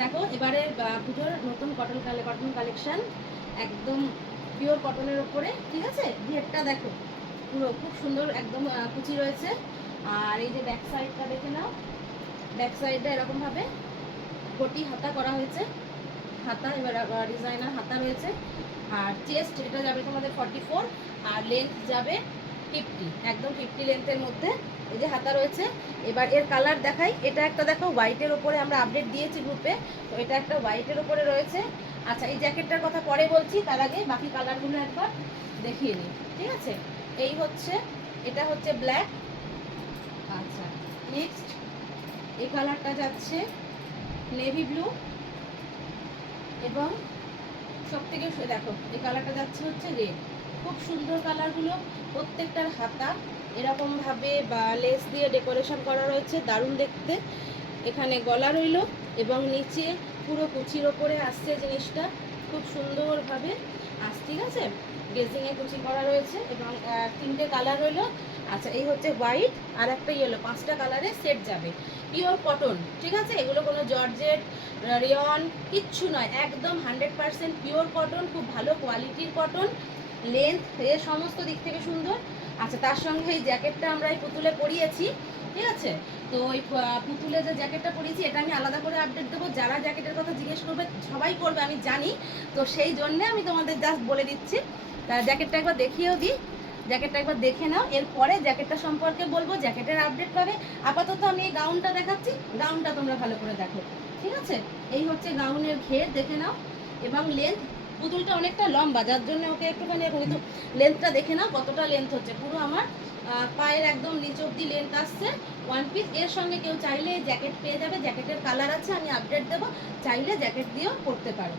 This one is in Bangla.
দেখো এবারে পুজোর নতুন কটন কালেকশন, একদম পিওর কটনের ওপরে, ঠিক আছে। ঘেরটা দেখো পুরো খুব সুন্দর, একদম কুচি রয়েছে। আর এই যে ব্যাক সাইডটা দেখে নাও, ব্যাক সাইডটা এরকমভাবে কোটি হাতা করা হয়েছে, হাতা এবার ডিজাইনার হাতা রয়েছে। আর চেস্ট এটা যাবে তোমাদের 44, আর লেন্থ যাবে 50, একদম 50 লেন্থের মধ্যে এই যে হাতা রয়েছে। এবার এর কালার দেখাই। এটা একটা দেখো হোয়াইটের ওপরে আমরা আপডেট দিয়েছি গ্রুপে, তো এটা একটা হোয়াইটের ওপরে রয়েছে। আচ্ছা এই জ্যাকেটটার কথা পরে বলছি, তার আগে বাকি কালারগুলো একবার দেখিয়ে নিই, ঠিক আছে। এই হচ্ছে, এটা হচ্ছে ব্ল্যাক। আচ্ছা নেক্সট এই কালারটা যাচ্ছে নেভি ব্লু, এবং সব থেকে দেখো এই কালারটা যাচ্ছে হচ্ছে রেড। খুব সুন্দর কালারগুলো, প্রত্যেকটার হাতা এরকমভাবে বা লেস দিয়ে ডেকোরেশন করা রয়েছে, দারুণ দেখতে। এখানে গলা রইল এবং নিচে পুরো কুচির ওপরে আসছে জিনিসটা খুব সুন্দরভাবে ঠিক আছে। গেজিংয়ে কুচি করা রয়েছে এবং 3টে কালার রইল। আচ্ছা এই হচ্ছে হোয়াইট আর একটা ইয়েলো, 5টা কালারে সেট যাবে। পিওর কটন, ঠিক আছে। এগুলো কোনো জর্জেট রেয়ন কিচ্ছু নয়, একদম 100% পিওর কটন, খুব ভালো কোয়ালিটির কটন। লেন্থ এ সমস্ত দিক থেকে সুন্দর। আচ্ছা তার সঙ্গে এই জ্যাকেটটা আমরা এই পুতুলে পরিয়েছি, ঠিক আছে। তো ওই পুতুলে যে জ্যাকেটটা পরিয়েছি এটা আমি আলাদা করে আপডেট দেবো। যারা জ্যাকেটের কথা জিজ্ঞেস করবে সবাই করবে আমি জানি, তো সেই জন্যে আমি তোমাদের জাস্ট বলে দিচ্ছি। জ্যাকেটটা একবার দেখিয়েও দিই, জ্যাকেটটা একবার দেখে নাও, এরপরে জ্যাকেটটা সম্পর্কে বলবো, জ্যাকেটের আপডেট পাবে। আপাতত আমি এই গাউনটা দেখাচ্ছি, গাউনটা তোমরা ভালো করে দেখো, ঠিক আছে। এই হচ্ছে গাউনের ঘের, দেখে নাও। এবং লেন্থ, পুতুলটা অনেকটা লম্বা যার জন্য ওকে একটুখানি এখন, কিন্তু লেন্থটা দেখে নাও কতটা লেন্থ হচ্ছে, পুরো আমার পায়ের একদম নিচ অব্দি লেন্থ আসছে। ওয়ান পিস, এর সঙ্গে কেউ চাইলে জ্যাকেট পেয়ে যাবে, জ্যাকেটের কালার আছে আমি আপডেট দেবো, চাইলে জ্যাকেট দিয়েও পরতে পারো।